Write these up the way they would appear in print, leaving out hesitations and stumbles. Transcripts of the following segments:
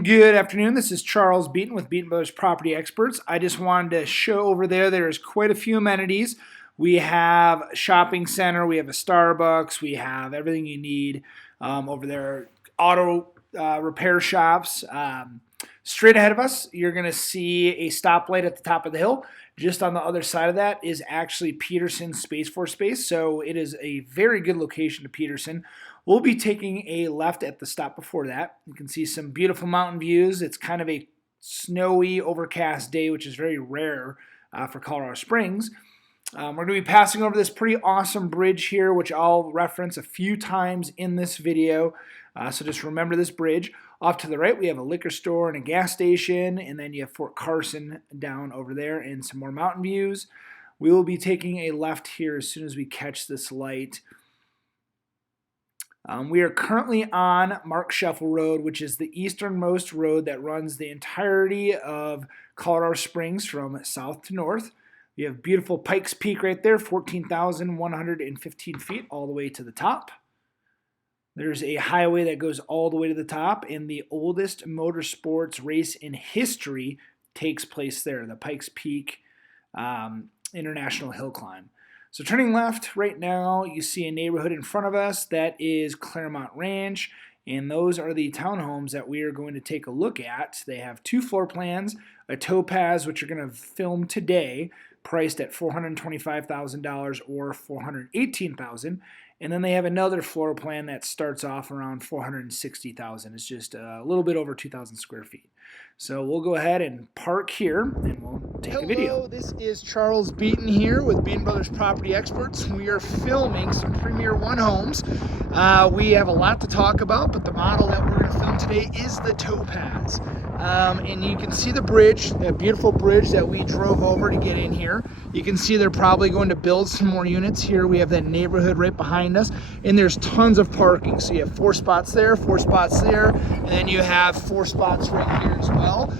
Good afternoon. This is Charles Beaton with Beaton Brothers Property Experts. I just wanted to show over there's quite a few amenities. We have a shopping center, we have a Starbucks, we have everything you need over there. Auto repair shops. Straight ahead of us, you're going to see a stoplight at the top of the hill. Just on the other side of that is actually Peterson Space Force Base, so it is a very good location to Peterson. We'll be taking a left at the stop before that. You can see some beautiful mountain views. It's kind of a snowy, overcast day, which is very rare for Colorado Springs. We're going to be passing over this pretty awesome bridge here, which I'll reference a few times in this video. So just remember this bridge. Off to the right, we have a liquor store and a gas station, and then you have Fort Carson down over there and some more mountain views. We will be taking a left here as soon as we catch this light. We are currently on Marksheffel Road, which is the easternmost road that runs the entirety of Colorado Springs from south to north. We have beautiful Pikes Peak right there, 14,115 feet all the way to the top. There's a highway that goes all the way to the top, and the oldest motorsports race in history takes place there, the Pikes Peak International Hill Climb. So turning left right now, you see a neighborhood in front of us that is Claremont Ranch, and those are the townhomes that we are going to take a look at. They have two floor plans, a Topaz, which you're going to film today, priced at $425,000 or $418,000, and then they have another floor plan that starts off around $460,000. It's just a little bit over 2,000 square feet. So we'll go ahead and park here and we'll take a video. Hello, this is Charles Beaton here with Beaton Brothers Property Experts. We are filming some Premier One homes. We have a lot to talk about, but the model that we're going to film today is the Topaz. And you can see the bridge, that beautiful bridge that we drove over to get in here. You can see they're probably going to build some more units here. We have that neighborhood right behind us, and there's tons of parking. So you have 4 spots there, 4 spots there, and then you have 4 spots right here as well.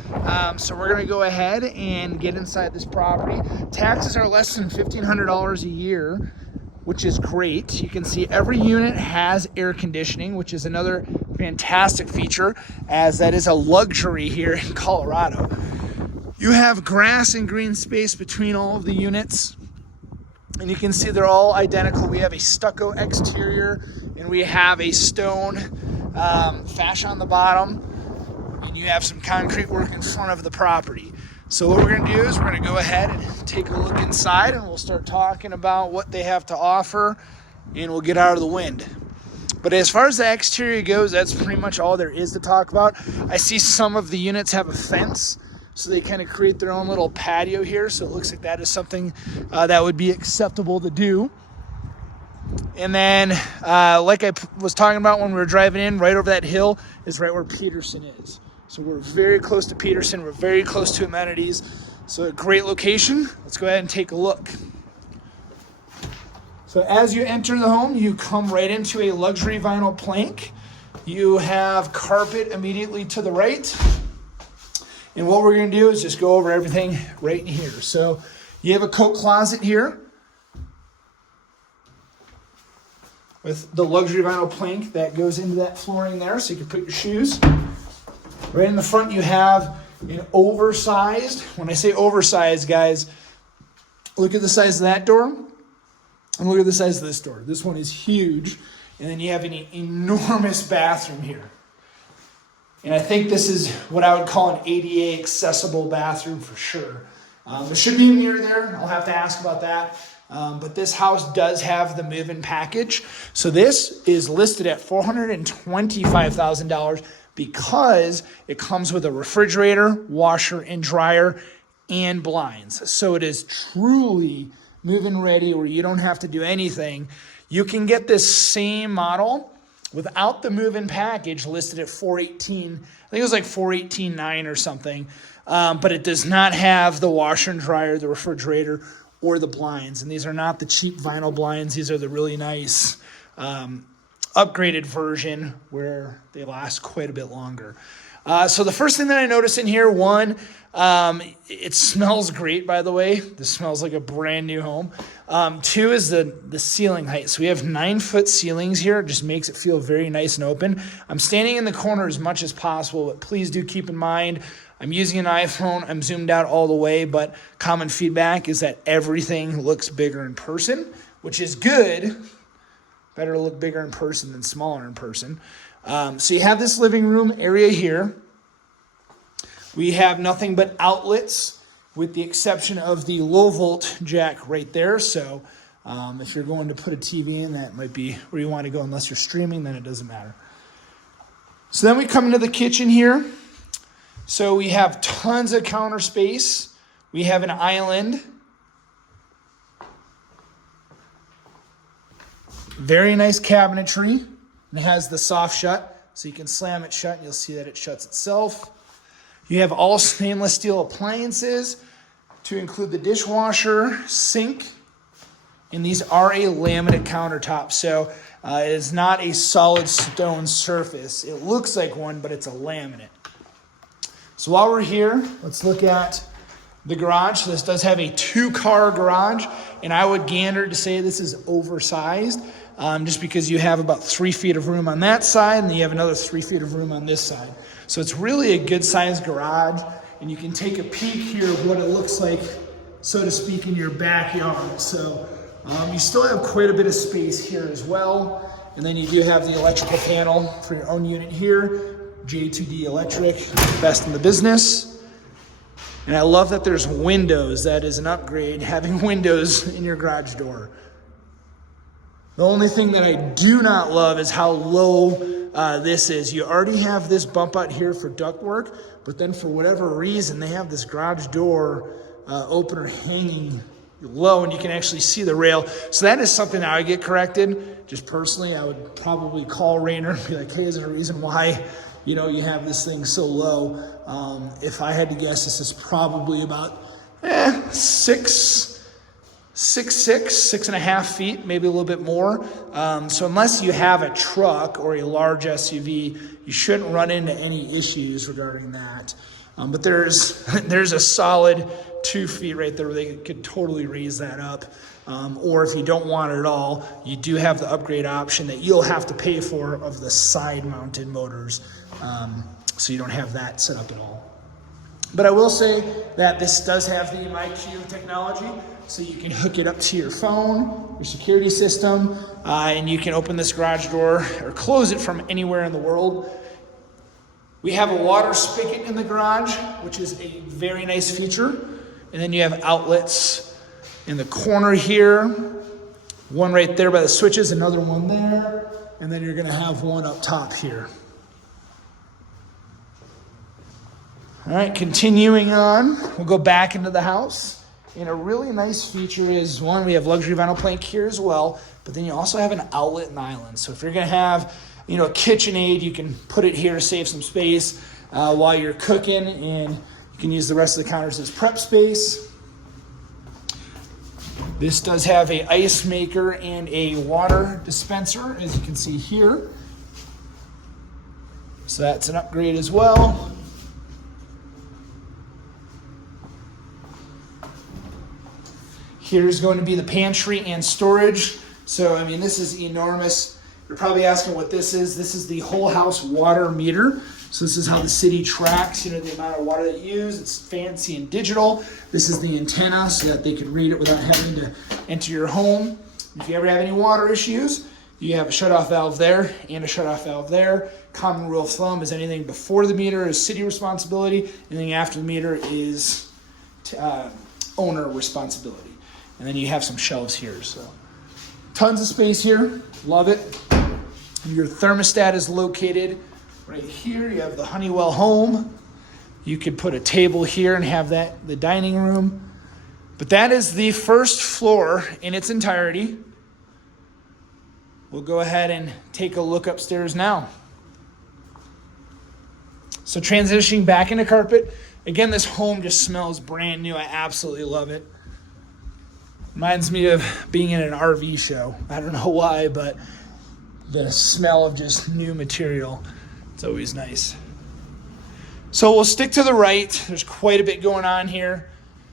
So we're going to go ahead and get inside this property. Taxes are less than $1,500 a year, which is great. You can see every unit has air conditioning, which is another fantastic feature, as that is a luxury here in Colorado. You have grass and green space between all of the units, and you can see they're all identical. We have a stucco exterior, and we have a stone fascia on the bottom, and you have some concrete work in front of the property. So what we're going to do is we're going to go ahead and take a look inside, and we'll start talking about what they have to offer, and we'll get out of the wind. But as far as the exterior goes, that's pretty much all there is to talk about. I see some of the units have a fence, so they kind of create their own little patio here. So it looks like that is something that would be acceptable to do. And then, like I was talking about when we were driving in, right over that hill is right where Peterson is. So we're very close to Peterson. We're very close to amenities. So a great location. Let's go ahead and take a look. So as you enter the home, you come right into a luxury vinyl plank. You have carpet immediately to the right. And what we're going to do is just go over everything right in here. So you have a coat closet here with the luxury vinyl plank that goes into that flooring there, so you can put your shoes. Right in the front, you have an oversized, when I say oversized, guys, look at the size of that door, and look at the size of this door. This one is huge, and then you have an enormous bathroom here. And I think this is what I would call an ADA accessible bathroom for sure. There should be a mirror there. I'll have to ask about that. But this house does have the move-in package. So this is listed at $425,000 because it comes with a refrigerator, washer and dryer, and blinds. So it is truly move-in ready where you don't have to do anything. You can get this same model without the move-in package listed at $418,000. I think it was like $418,900 or something. But it does not have the washer and dryer, the refrigerator, or the blinds. And these are not the cheap vinyl blinds. These are the really nice upgraded version where they last quite a bit longer. So the first thing that I noticed in here, one, it smells great, by the way. This smells like a brand new home. Two is the ceiling height. So we have 9-foot ceilings here. It just makes it feel very nice and open. I'm standing in the corner as much as possible, but please do keep in mind, I'm using an iPhone. I'm zoomed out all the way, but common feedback is that everything looks bigger in person, which is good. Better to look bigger in person than smaller in person. So you have this living room area here. We have nothing but outlets with the exception of the low volt jack right there. So if you're going to put a TV in, that might be where you want to go. Unless you're streaming, then it doesn't matter. So then we come into the kitchen here. So we have tons of counter space. We have an island. Very nice cabinetry. It has the soft shut, so you can slam it shut and you'll see that it shuts itself. You have all stainless steel appliances to include the dishwasher, sink, and these are a laminate countertop. So it is not a solid stone surface. It looks like one, but it's a laminate. So while we're here, let's look at the garage. So this does have a 2-car garage, and I would gander to say this is oversized. Just because you have about 3 feet of room on that side, and then you have another 3 feet of room on this side. So it's really a good sized garage, and you can take a peek here of what it looks like, so to speak, in your backyard. So you still have quite a bit of space here as well. And then you do have the electrical panel for your own unit here. J2D Electric, best in the business. And I love that there's windows. That is an upgrade, having windows in your garage door. The only thing that I do not love is how low this is. You already have this bump out here for ductwork, but then for whatever reason, they have this garage door opener hanging low, and you can actually see the rail. So that is something that I would get corrected. Just personally, I would probably call Rainer and be like, hey, is there a reason why you have this thing so low? If I had to guess, this is probably about 6.5 feet, maybe a little bit more. So unless you have a truck or a large SUV, you shouldn't run into any issues regarding that. But there's a solid 2 feet right there where they could totally raise that up. Or if you don't want it at all, you do have the upgrade option that you'll have to pay for of the side mounted motors. So you don't have that set up at all. But I will say that this does have the MyQ technology, so you can hook it up to your phone, your security system, and you can open this garage door or close it from anywhere in the world. We have a water spigot in the garage, which is a very nice feature. And then you have outlets in the corner here, one right there by the switches, another one there, and then you're going to have one up top here. All right, continuing on, we'll go back into the house. And a really nice feature is, one, we have luxury vinyl plank here as well, but then you also have an outlet and island. So if you're going to have, a KitchenAid, you can put it here to save some space while you're cooking, and you can use the rest of the counters as prep space. This does have a ice maker and a water dispenser, as you can see here. So that's an upgrade as well. Here's going to be the pantry and storage. So, this is enormous. You're probably asking what this is. This is the whole house water meter. So this is how the city tracks, the amount of water that you use. It's fancy and digital. This is the antenna so that they can read it without having to enter your home. If you ever have any water issues, you have a shutoff valve there and a shutoff valve there. Common rule of thumb is anything before the meter is city responsibility. Anything after the meter is owner responsibility. And then you have some shelves here. So tons of space here. Love it. Your thermostat is located right here. You have the Honeywell Home. You could put a table here and have that the dining room. But that is the first floor in its entirety. We'll go ahead and take a look upstairs now. So transitioning back into carpet. Again, this home just smells brand new. I absolutely love it. Reminds me of being in an RV show. I don't know why, but the smell of just new material, it's always nice. So we'll stick to the right. There's quite a bit going on here.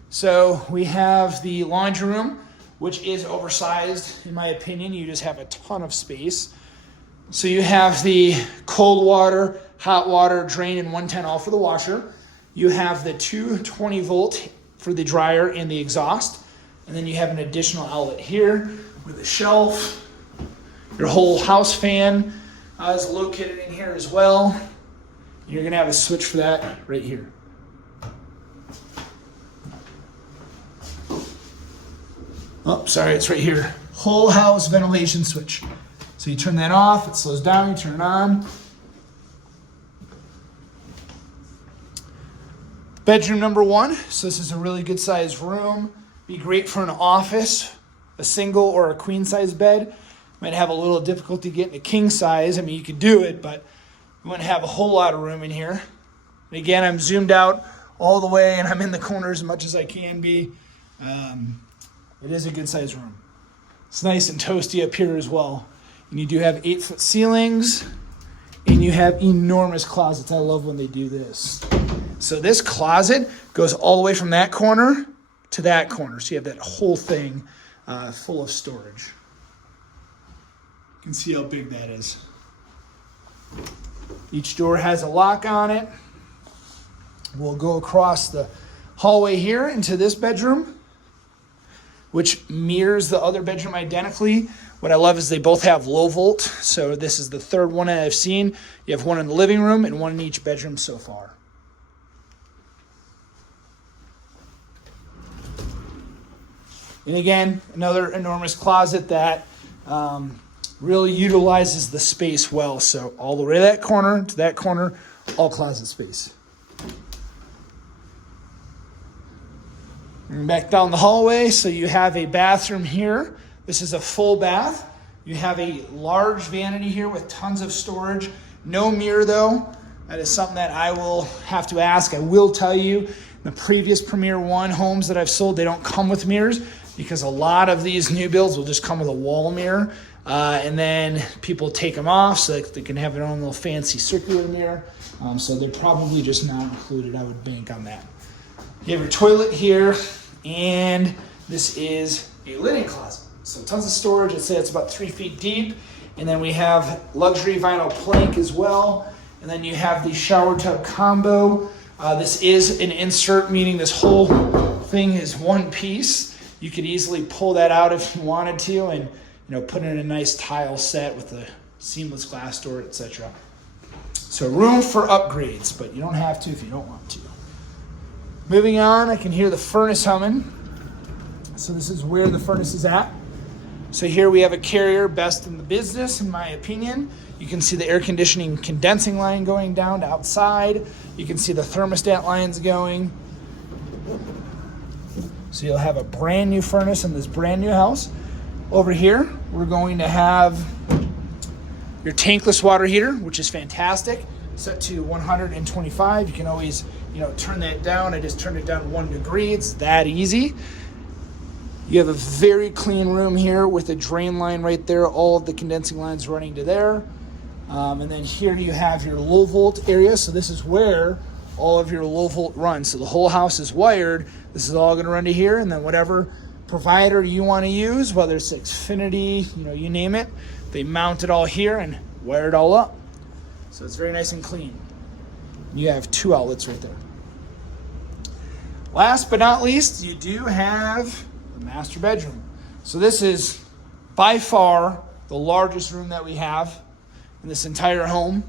So we have the laundry room, which is oversized, in my opinion. You just have a ton of space. So you have the cold water, hot water, drain, and 110 all for the washer. You have the 220 volt for the dryer and the exhaust. And then you have an additional outlet here with a shelf. Your whole house fan is located in here as well. You're gonna have a switch for that right here. Oh, sorry, it's right here. Whole house ventilation switch. So you turn that off, it slows down, you turn it on. Bedroom number 1. So this is a really good sized room. Be great for an office, a single or a queen size bed. Might have a little difficulty getting a king size. I mean, you could do it, but you wouldn't have a whole lot of room in here. And again, I'm zoomed out all the way and I'm in the corners as much as I can be. It is a good sized room. It's nice and toasty up here as well. And you do have 8-foot ceilings and you have enormous closets. I love when they do this. So this closet goes all the way from that corner to that corner. So you have that whole thing full of storage. You can see how big that is. Each door has a lock on it. We'll go across the hallway here into this bedroom, which mirrors the other bedroom identically. What I love is they both have low volt. So this is the third one that I've seen. You have one in the living room and one in each bedroom so far. And again, another enormous closet that really utilizes the space well. So all the way to that corner, all closet space. And back down the hallway, so you have a bathroom here. This is a full bath. You have a large vanity here with tons of storage. No mirror though. That is something that I will have to ask. I will tell you, the previous Premier 1 homes that I've sold, they don't come with mirrors because a lot of these new builds will just come with a wall mirror. And then people take them off so that they can have their own little fancy circular mirror. So they're probably just not included. I would bank on that. You have your toilet here, and this is a linen closet. So tons of storage. I'd say it's about 3 feet deep. And then we have luxury vinyl plank as well. And then you have the shower tub combo. This is an insert, meaning this whole thing is one piece. You could easily pull that out if you wanted to and put in a nice tile set with a seamless glass door, etc. So room for upgrades, but you don't have to if you don't want to. Moving on, I can hear the furnace humming. So this is where the furnace is at. So here we have a Carrier, best in the business, in my opinion. You can see the air conditioning condensing line going down to outside. You can see the thermostat lines going. So you'll have a brand new furnace in this brand new house. Over here, we're going to have your tankless water heater, which is fantastic, set to 125. You can always, turn that down. I just turned it down 1 degree. It's that easy. You have a very clean room here with a drain line right there. All of the condensing lines running to there. And then here you have your low volt area. So this is where all of your low volt runs. So the whole house is wired. This is all going to run to here, and then whatever provider you want to use, whether it's Xfinity, you name it, they mount it all here and wire it all up. So it's very nice and clean. You have 2 outlets right there. Last but not least, you do have the master bedroom. So this is by far the largest room that we have in this entire home.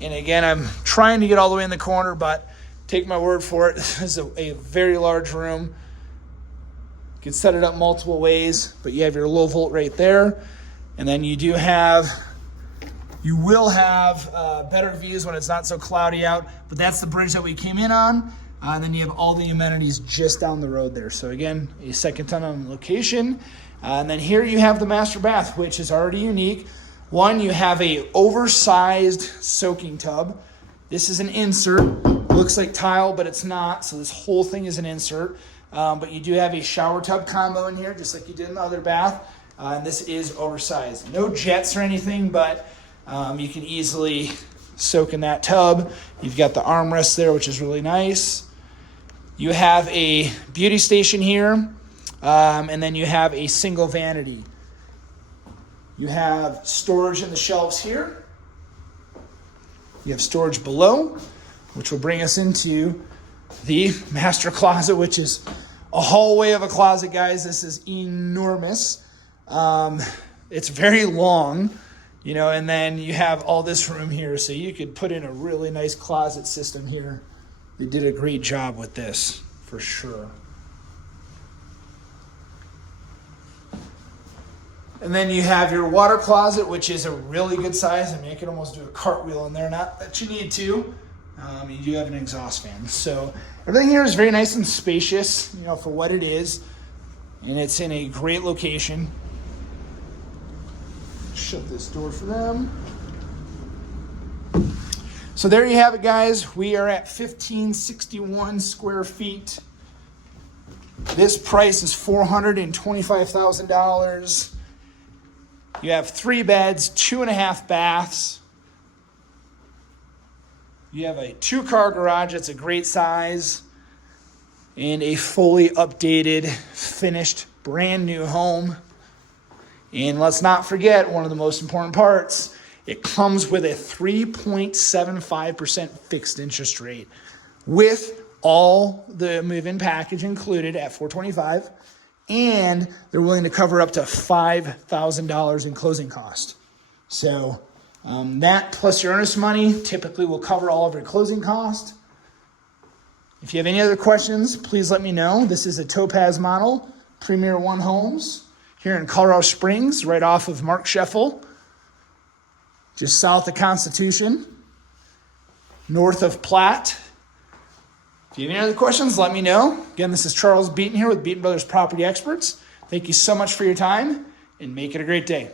And again, I'm trying to get all the way in the corner, but take my word for it. This is a very large room. You can set it up multiple ways, but you have your low volt right there. And then you will have better views when it's not so cloudy out, but that's the bridge that we came in on. And then you have all the amenities just down the road there. So again, a second ton on location. And then here you have the master bath, which is already unique. One, you have a oversized soaking tub. This is an insert. Looks like tile, but it's not. So this whole thing is an insert. But you do have a shower tub combo in here, just like you did in the other bath. And this is oversized. No jets or anything, but you can easily soak in that tub. You've got the armrest there, which is really nice. You have a beauty station here, and then you have a single vanity. You have storage in the shelves here. You have storage below, which will bring us into the master closet, which is a hallway of a closet, guys. This is enormous. It's very long, you know, and then you have all this room here, so you could put in a really nice closet system here. They did a great job with this, for sure. And then you have your water closet, which is a really good size. I mean, you could almost do a cartwheel in there, not that you need to. You do have an exhaust fan. So everything here is very nice and spacious, you know, for what it is. And it's in a great location. Shut this door for them. So there you have it, guys. We are at 1,561 square feet. This price is $425,000. You have 3 beds, 2.5 baths. You have a 2-car garage. That's a great size. And a fully updated, finished, brand new home. And let's not forget one of the most important parts. It comes with a 3.75% fixed interest rate with all the move-in package included at $425,000. And they're willing to cover up to $5,000 in closing costs. So that plus your earnest money typically will cover all of your closing costs. If you have any other questions, please let me know. This is a Topaz model, Premier One Homes, here in Colorado Springs, right off of Marksheffel, just south of Constitution, north of Platte. If you have any other questions, let me know. Again, this is Charles Beaton here with Beaton Brothers Property Experts. Thank you so much for your time, and make it a great day.